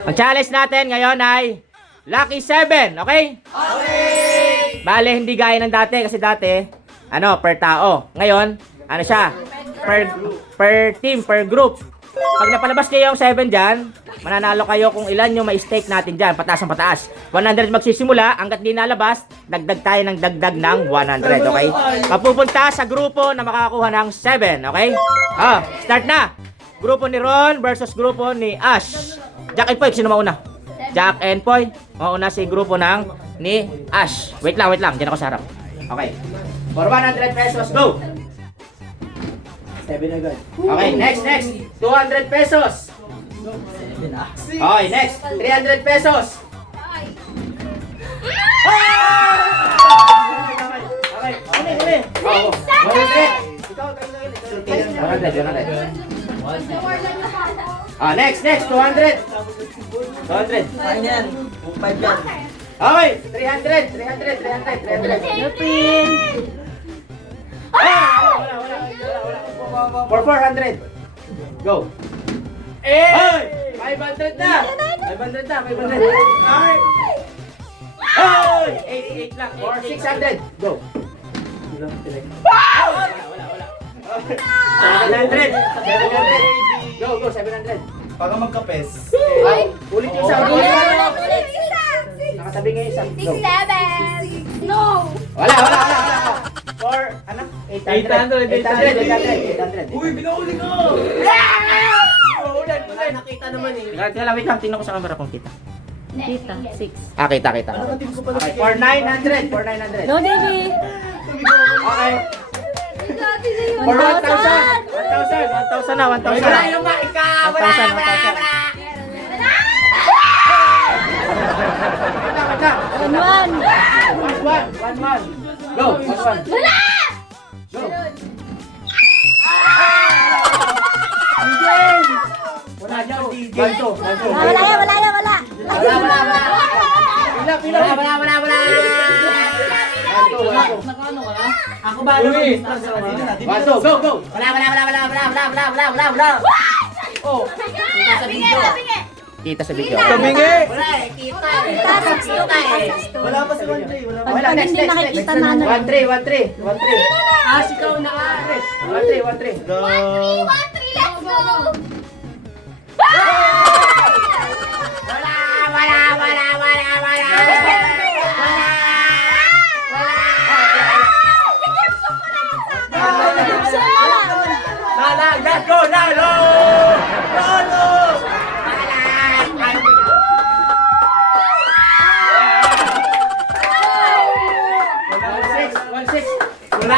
Ang challenge natin ngayon ay Lucky 7, okay? Okay! Bale, hindi gaya ng dati kasi dati, per tao. Ngayon, siya? Per team, per group. Pag napalabas kayo yung 7 dyan, mananalo kayo kung ilan yung may stake natin dyan, pataas ang pataas. 100 magsisimula, hanggat di nalabas, dagdag tayo ng dagdag ng 100, okay? Mapupunta sa grupo na makakakuha ng 7, okay? Start na! Grupo ni Ron versus grupo ni Ash. Jack and Poy, sino mauna? Jack and Poy, mauna si grupo ni Ash. Wait lang, dyan ako sa harap. Okay. For 100 pesos, go! 7 agad. Okay, next. 200 pesos. Okay, next. 300 pesos. Okay, uli. Oh, 100. Ikaw, 100. Next. 200. 200. Saan yan? 5 yan. Okay, 300. Wala. For 400. Go. Hey! 500 na. 500. Ay! 88 lang. For 600. Go. Wala. 700. Go, 700. Para magkapes. Ulit yung sound. Nakatabi ngayon sa go. 6, 7. No. Wala. For, 800. Uy, binahuli ko! Nakita naman eh. Wait lang, tingnan ko sa camera kung kita. Kita, 6. Kita. Okay, for 900. No, baby. Okay. For 1,000 na, 1,000. Wala yung maika. 1,000. Go, 1,000. Wala! Go. Wala dyan, DJ. Wala. Pila. Ako ba naman? Go. Wala. Oh, kita sa video. Tabingi! Kita, Wala pa si Andre. Wala, next. nakikita na ano. 1-3. Ikaw na ka. 1-3. Go! 1, 3, let's go! Let's go, Lalo! 1-6. Wala.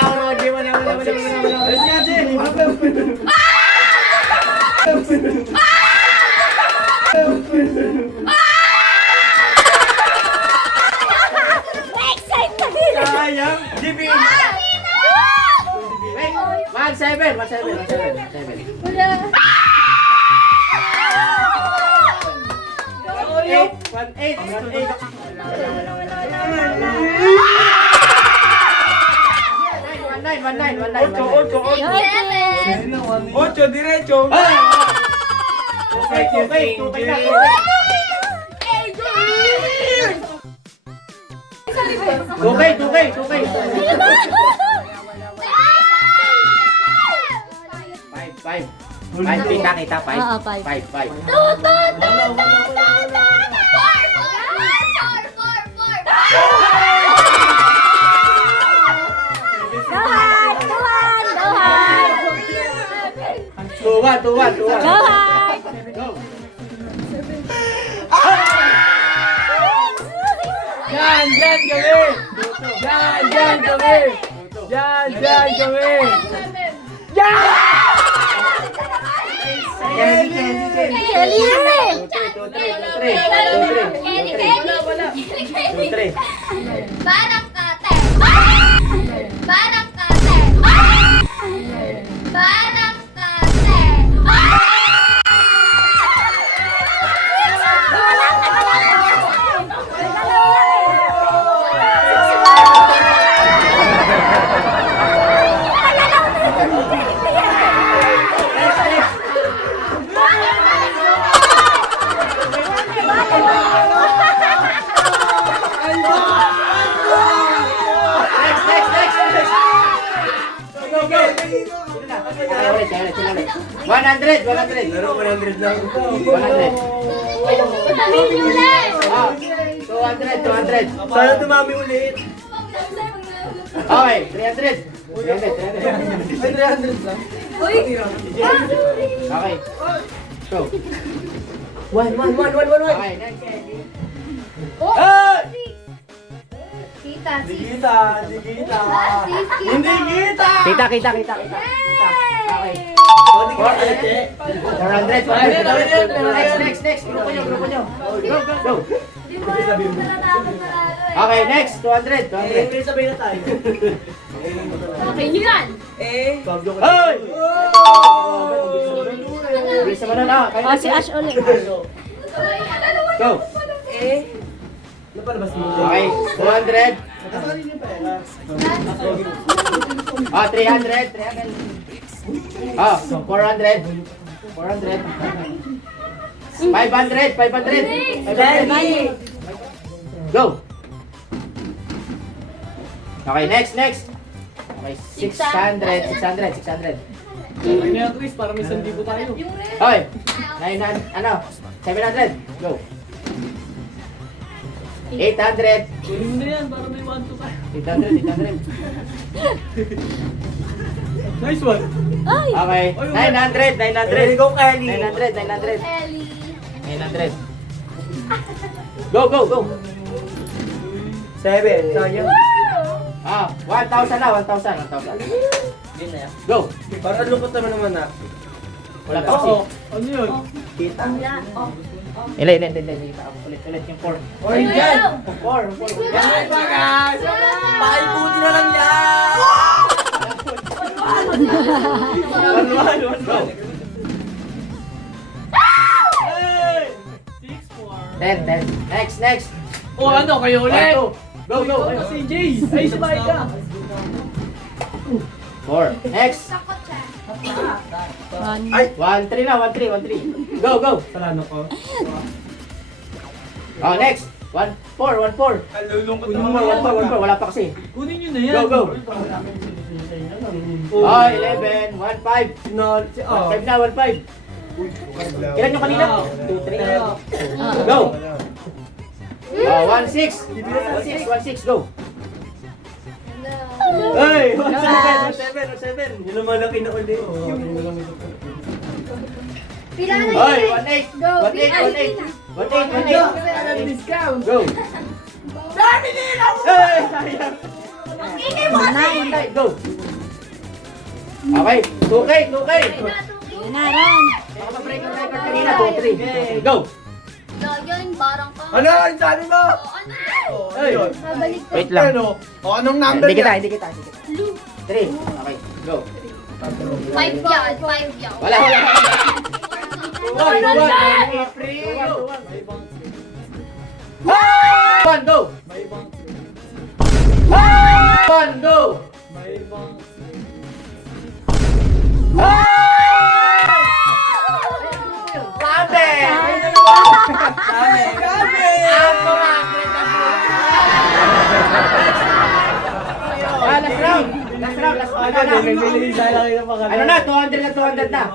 Sayang. Wait. 1-7. 8, diretso. Okay. Five. Kita. Oo, five. 5. Two, one. Go hard! Go. Yan kami! Kelly! Barang kate! 100. Pero 100 lang. 100. Sabihin niyo ulit. Oh, 200. Sana tumami ulit. Okay, 300. 300. Ay, 300 lang. Uy. Okay. Go. 1. Okay, next. Oh. Hey! Kita. Kita. Hindi kita. Kita. Okay. 400. Next. Grupo nyo. Go. Di ba? Natatakot na lalo eh. Okay, next. 200. Sabay na tayo. Okay niyo yan. Hey! Bisa mo na na. O, si Ash ulit. Go. Napalabas mo. Okay, 200. Ah, 300. Ah, 400. 500. Go. Okay, next. Okay, 600. Ano yan, Chris? Para may 1,000 tayo. Hoy. 700. Go. 800. Kunin mo na yan para may 1,2 tayo. 800. Nice one. Ay! Okay, 900. Go, Kylie. 900. Ellie. 900. Go. 7. Sayang. Ah, 1,000 na, 1,000. Yun na yan. Go. Para lungkot naman na. Wala pa kasi. Ano yun? Kita. Hindi. Ulit yung 4. Oy, yan. 4. Yan, bagas. Pakibuti na lang yan. 1. Go. 10. Next. Oh, ano? Kayo ulit. Go. Si Jay. Ay, sabay ka. 4. Next. Takot siya. 1-3 na, 1-3. Go. Salano ko. Oh, next. 1-4. Alulungkot Kunin mo, 1-4. Wala pa kasi. Kunin nyo na yan. Go. Oh, 11. 1-5. 1-5 na, 1-5. Ilan yung kanina? 2-3. Go. Oh, 1-6. 1-6. Go. Hey, 1-7. Yun ang malaki na ulit. Pila na Hoy, yun. 1-8. Go. 1-8. Discount. Go. Hey, sayang. Ingay mo kasi. Go. Okay, 2K. Yun na rin. Baka ma-break ang record kanina, 2-3. Go. Yun, barang ka. Ano? Ang sabi mo? O, ano? Hey. Babalik ka. Wait lang. Ano? O, anong number Hindi niya? kita. 3. Okay, go. 5 yan. 5 yan. Wala. 1, go. 1, go. Sabi! Ako nga, Last round. Ano na? 200 na.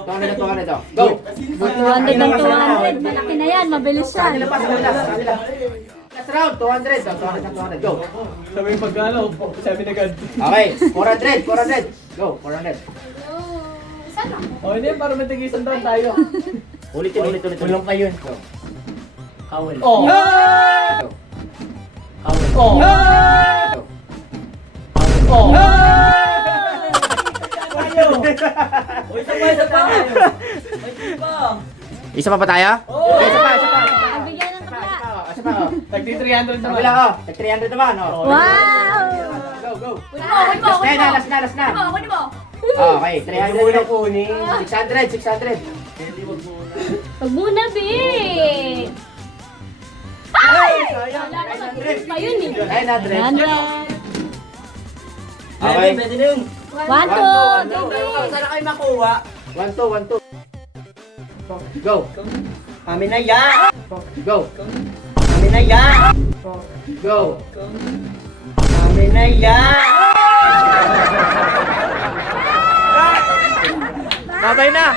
200 na. Go. 200 ng 200. Malaki na yan. Mabilis yan. Last round, 200. 200. Go. Sabi yung pagkano, sabi na agad. Okay, 400. Go, 400. Sana. O, hindi, para matigisan doon tayo. Ulitin. Tulong pa yun. Go. Kawal. Oh! Go. Oh! Go. Oh! Uy, isa pa. Isa pa ba tayo? Oh! Okay, isa pa. Bigyan ng kaya. Isa pa. Tagti 300 naman. Kabila ko. 300 naman. Oh. Wow! Go. Kunin mo. Last na. Kunin mo. Okay, 300 na. kunin. 600. Huwag muna, Bi! Ay! Wala ka mabilis pa yun eh. 900. 100. Okay. Pwede na yun. 1, 2, Sana kayo makuha. 1, 2. Go. Kami na yan. Go. Kami na yan. Go. Kami na yan. Babay na.